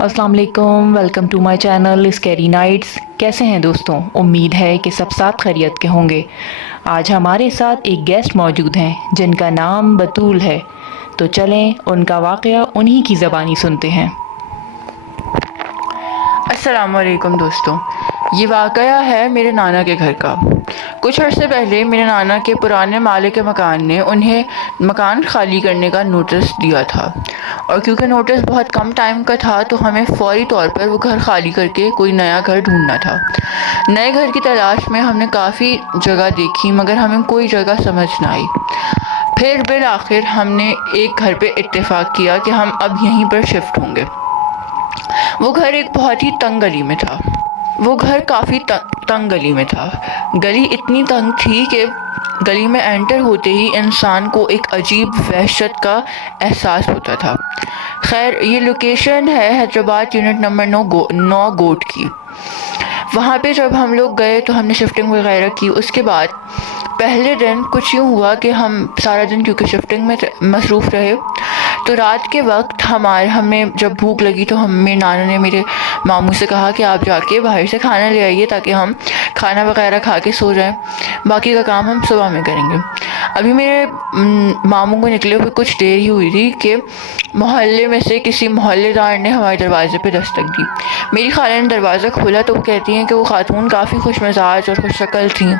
अस्सलाम वालेकुम, welcome to my channel Scary Nights. कैसे हैं दोस्तों? उम्मीद है कि सब साथ खैरियत के होंगे। आज हमारे साथ एक गेस्ट मौजूद हैं जिनका नाम बतूल है, तो चलें उनका वाक़या उन्हीं की ज़बानी सुनते हैं। अस्सलाम वालेकुम दोस्तों, ये वाक़या है मेरे नाना के घर का। कुछ अर्से पहले मेरे नाना के पुराने मालिक के मकान ने उन्हें मकान खाली करने का नोटिस दिया था, और क्योंकि नोटिस बहुत कम टाइम का था तो हमें फौरी तौर पर वो घर खाली करके कोई नया घर ढूंढना था। नए घर की तलाश में हमने काफ़ी जगह देखी, मगर हमें कोई जगह समझ न आई। फिर बिल आखिर हमने एक घर पे इत्तेफाक किया कि हम अब यहीं पर शिफ्ट होंगे। वो घर एक बहुत ही तंग गली में था। वो घर काफ़ी तंग गली में था। गली इतनी तंग थी कि गली में एंटर होते ही इंसान को एक अजीब वहशत का एहसास होता था। खैर, ये लोकेशन है हैदराबाद यूनिट नंबर 9 गोट की। वहाँ पे जब हम लोग गए तो हमने शिफ्टिंग वगैरह की। उसके बाद पहले दिन कुछ यूँ हुआ कि हम सारा दिन क्योंकि शिफ्टिंग में मसरूफ़ रहे, तो रात के वक्त हमें जब भूख लगी तो मेरे नाना ने मेरे मामू से कहा कि आप जाके बाहर से खाना ले आइए ताकि हम खाना वगैरह खा के सो जाएं, बाकी का काम हम सुबह में करेंगे। अभी मेरे मामू को निकले हुए कुछ देर ही हुई थी कि मोहल्ले में से किसी मोहल्लेदार ने हमारे दरवाजे पे दस्तक दी। मेरी खाला ने दरवाज़ा खोला तो वो कहती हैं कि वो खातून काफ़ी खुश मिजाज और खुश शक्ल थी।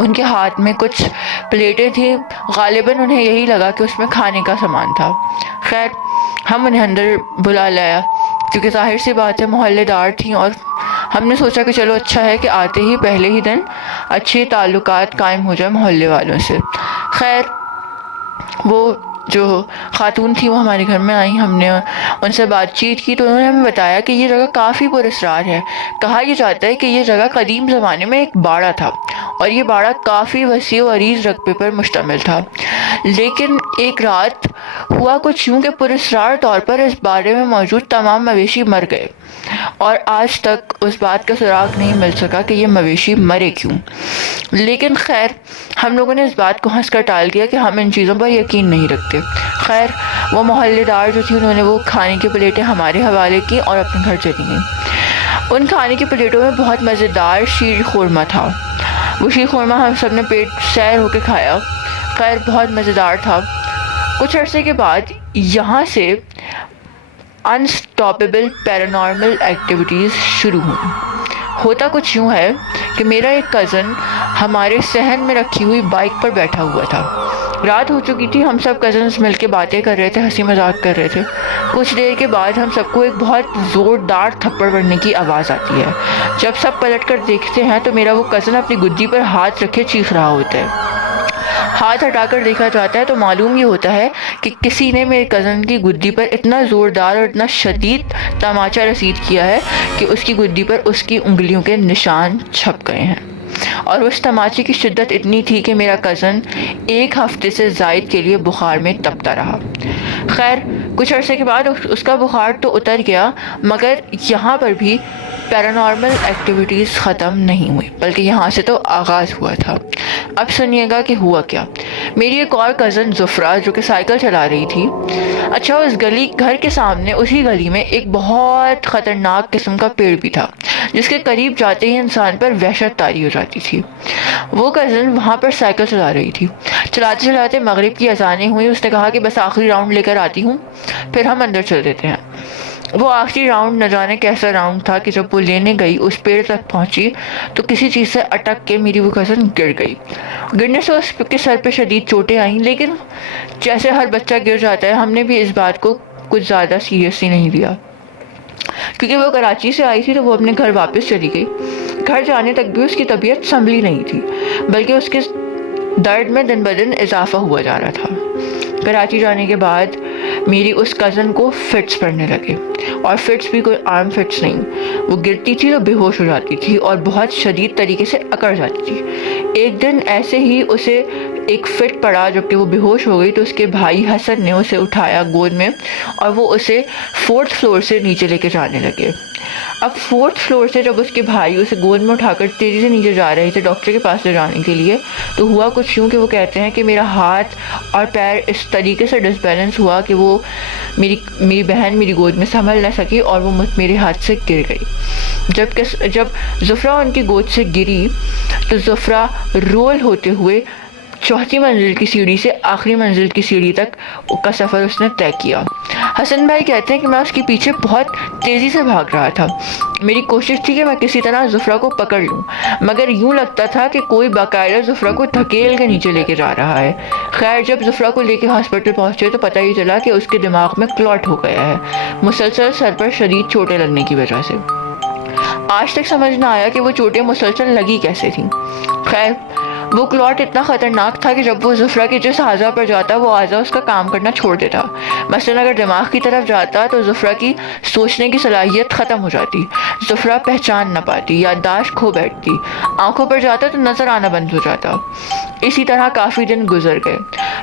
उनके हाथ में कुछ प्लेटें थी, गालिबन उन्हें यही लगा कि उसमें खाने का सामान था। खैर, हम उन्हें अंदर बुला लाया क्योंकि ज़ाहिर सी बात है मोहल्लेदार थी, और हमने सोचा कि चलो अच्छा है कि आते ही पहले ही दिन अच्छे ताल्लुकात कायम हो जाए मोहल्ले वालों से। खैर, वो जो खातून थी वो हमारे घर में आई। हमने उनसे बातचीत की तो उन्होंने हमें बताया कि ये जगह काफ़ी पुरस्कार है। कहा यह जाता है कि ये जगह कदीम ज़माने में एक बाड़ा था, और ये बाड़ा काफ़ी वसी और अरीज़ रकबे पर मुश्तमिल था। लेकिन एक रात हुआ कुछ यूँ कि पुरस्कार तौर पर इस बाड़े में मौजूद तमाम मवेशी मर गए, और आज तक उस बात का सुराग नहीं मिल सका कि ये मवेशी मरे क्यों। लेकिन खैर, हम लोगों ने इस बात को हंस कर टाल दिया कि हम इन चीज़ों पर यकीन नहीं रखते। खैर, वो मोहल्लेदार जो थी उन्होंने वो खाने की प्लेटें हमारे हवाले की और अपने घर चली गई। उन खाने की प्लेटों में बहुत मज़ेदार शीर खुरमा था। वो शीर खुरमा हम सब ने पेट सैर होकर खाया। खैर, बहुत मज़ेदार था। कुछ अरसे के बाद यहाँ से अनस्टॉपेबल पैरानॉर्मल एक्टिविटीज़ शुरू हुई। होता कुछ यूँ है कि मेरा एक कज़न हमारे सहन में रखी हुई बाइक पर बैठा हुआ था। रात हो चुकी थी, हम सब कज़न्स मिलके बातें कर रहे थे, हंसी मजाक कर रहे थे। कुछ देर के बाद हम सबको एक बहुत ज़ोरदार थप्पड़ पड़ने की आवाज़ आती है। जब सब पलट कर देखते हैं तो मेरा वो कज़न अपनी गुद्दी पर हाथ रखे चीख रहा होता है। हाथ हटाकर देखा जाता है तो मालूम ये होता है कि किसी ने मेरे कज़न की गुद्दी पर इतना ज़ोरदार और इतना शदीद तमाचा रसीद किया है कि उसकी गुद्दी पर उसकी उंगलियों के निशान छप गए हैं। और उस तमाचे की शिद्दत इतनी थी कि मेरा कज़न एक हफ्ते से ज़ायद के लिए बुखार में तपता रहा। खैर, कुछ अरसे के बाद उसका बुखार तो उतर गया, मगर यहाँ पर भी पैरानॉर्मल एक्टिविटीज़ ख़त्म नहीं हुई, बल्कि यहाँ से तो आगाज़ हुआ था। अब सुनिएगा कि हुआ क्या। मेरी एक और कज़न ज़ुफ़रा जो कि साइकिल चला रही थी। अच्छा, उस घर के सामने उसी गली में एक बहुत ख़तरनाक किस्म का पेड़ भी था जिसके करीब जाते ही इंसान पर वहशत तारी हो जाती थी। वो कज़न वहाँ पर साइकिल चला रही थी। चलाते चलाते मगरिब की अज़ानें हुई। उसने कहा कि बस आखिरी राउंड लेकर आती हूँ, फिर हम अंदर चल देते हैं। वो आखिरी राउंड न जाने कैसा राउंड था कि जब वो लेने गई, उस पेड़ तक पहुंची तो किसी चीज़ से अटक के मेरी वो कज़न गिर गई। गिरने से उसके सर पे शदीद चोटें आईं, लेकिन जैसे हर बच्चा गिर जाता है, हमने भी इस बात को कुछ ज़्यादा सीरियसली नहीं लिया। क्योंकि वो कराची से आई थी तो वो अपने घर वापस चली गई। घर जाने तक भी उसकी तबीयत संभली नहीं थी, बल्कि उसके दर्द में दिन ब दिन इजाफा हुआ जा रहा था। कराची जाने के बाद मेरी उस कज़न को फिट्स पड़ने लगे, और फिट्स भी कोई आम फिट्स नहीं। वो गिरती थी तो बेहोश हो जाती थी और बहुत शदीद तरीके से अकड़ जाती थी। एक दिन ऐसे ही उसे एक फिट पड़ा जबकि वो बेहोश हो गई, तो उसके भाई हसन ने उसे उठाया गोद में और वो उसे 4th फ्लोर से नीचे लेके जाने लगे। اب 4th فلور سے جب اس کے بھائی اسے گود میں اٹھا کر تیزی سے نیچے جا رہے تھے ڈاکٹر کے پاس لے جانے کے لیے، تو ہوا کچھ یوں کہ وہ کہتے ہیں کہ میرا ہاتھ اور پیر اس طریقے سے ڈس بیلنس ہوا کہ وہ میری بہن میری گود میں سنبھل نہ سکی اور وہ میرے ہاتھ سے گر گئی۔ جب زفرہ ان کی گود سے گری تو زفرہ رول ہوتے ہوئے 4تھی منزل کی سیڑھی سے آخری منزل کی سیڑھی تک کا سفر اس نے طے کیا۔ حسن بھائی کہتے ہیں کہ میں اس کے پیچھے بہت تیزی سے بھاگ رہا تھا۔ میری کوشش تھی کہ میں کسی طرح زفرہ کو پکڑ لوں، مگر یوں لگتا تھا کہ کوئی باقاعدہ زفرہ کو دھکیل کے نیچے لے کے جا رہا ہے۔ خیر جب زفرہ کو لے کے ہاسپٹل پہنچے تو پتہ ہی چلا کہ اس کے دماغ میں کلاٹ ہو گیا ہے، مسلسل سر پر شدید چوٹیں لگنے کی وجہ سے۔ آج تک سمجھ نہ آیا کہ وہ چوٹیں مسلسل لگی کیسے تھیں۔ خیر وہ کلاٹ اتنا خطرناک تھا کہ جب وہ زفرہ کے جس اعضاء پر جاتا وہ اعضاء اس کا کام کرنا چھوڑ دیتا۔ مثلاً اگر دماغ کی طرف جاتا تو زفرہ کی سوچنے کی صلاحیت ختم ہو جاتی، زفرہ پہچان نہ پاتی، یادداشت کھو بیٹھتی، آنکھوں پر جاتا تو نظر آنا بند ہو جاتا۔ اسی طرح کافی دن گزر گئے۔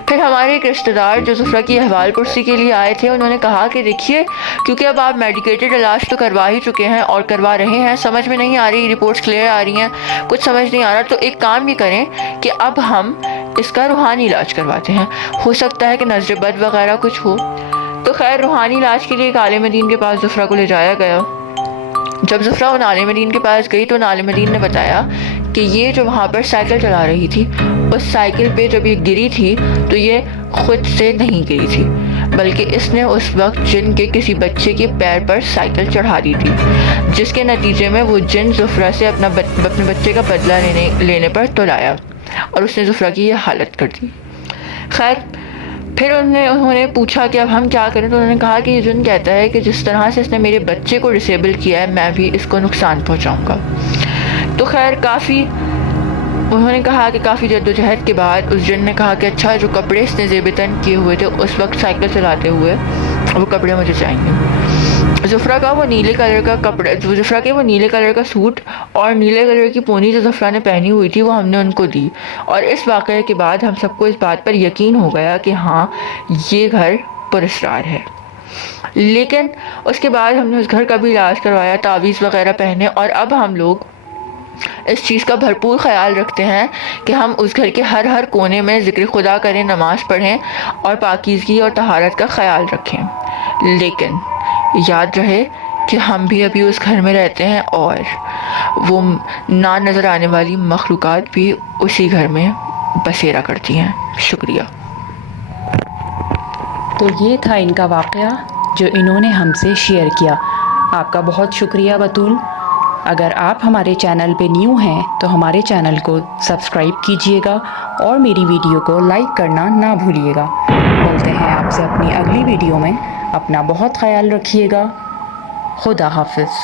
پھر ہمارے ایک رشتہ دار جو زفرہ کی احوال پرسی کے لیے آئے تھے، انہوں نے کہا کہ دیکھیے کیونکہ اب آپ میڈیکیٹڈ علاج تو کروا ہی چکے ہیں اور کروا رہے ہیں، سمجھ میں نہیں آ رہی، رپورٹس کلیئر آ رہی ہیں، کچھ سمجھ نہیں آ رہا، تو ایک کام یہ کریں کہ اب ہم اس کا روحانی علاج کرواتے ہیں، ہو سکتا ہے کہ نظر بد وغیرہ کچھ ہو۔ تو خیر روحانی علاج کے لیے ایک عالم دین کے پاس زفرہ کو لے جایا گیا۔ جب زفرہ ان عالم دین کے پاس گئی تو ان عالم دین نے بتایا کہ یہ جو وہاں پر سائیکل چلا رہی تھی، اس سائیکل پہ جب یہ گری تھی تو یہ خود سے نہیں گری تھی، بلکہ اس نے اس وقت جن کے کسی بچے کے پیر پر سائیکل چڑھا دی تھی، جس کے نتیجے میں وہ جن زفرہ سے اپنے بچے کا بدلہ لینے پر تل آیا اور اس نے زفرہ کی یہ حالت کر دی۔ خیر پھر انہوں نے پوچھا کہ اب ہم کیا کریں، تو انہوں نے کہا کہ یہ جن کہتا ہے کہ جس طرح سے اس نے میرے بچے کو ڈسیبل کیا ہے میں بھی اس کو نقصان پہنچاؤں گا۔ تو خیر انہوں نے کہا کہ کافی جدوجہد کے بعد اس جن نے کہا کہ اچھا جو کپڑے اس نے زیب تن کیے ہوئے تھے اس وقت سائیکل چلاتے ہوئے وہ کپڑے مجھے چاہیے۔ زفرہ کا وہ نیلے کلر کا سوٹ اور نیلے کلر کی پونی جو زفرہ نے پہنی ہوئی تھی وہ ہم نے ان کو دی، اور اس واقعے کے بعد ہم سب کو اس بات پر یقین ہو گیا کہ ہاں یہ گھر پراسرار ہے۔ لیکن اس کے بعد ہم نے اس گھر کا بھی علاج کروایا، تعویذ وغیرہ پہنے، اور اب ہم لوگ اس چیز کا بھرپور خیال رکھتے ہیں کہ ہم اس گھر کے ہر کونے میں ذکر خدا کریں، نماز پڑھیں اور پاکیزگی اور طہارت کا خیال رکھیں۔ لیکن یاد رہے کہ ہم بھی ابھی اس گھر میں رہتے ہیں اور وہ نہ نظر آنے والی مخلوقات بھی اسی گھر میں بسیرا کرتی ہیں۔ شکریہ۔ تو یہ تھا ان کا واقعہ جو انہوں نے ہم سے شیئر کیا۔ آپ کا بہت شکریہ بطول۔ اگر آپ ہمارے چینل پہ نیو ہیں تو ہمارے چینل کو سبسکرائب کیجئے گا اور میری ویڈیو کو لائک کرنا نہ بھولیے گا۔ ملتے ہیں آپ سے اپنی اگلی ویڈیو میں، اپنا بہت خیال رکھیے گا۔ خدا حافظ۔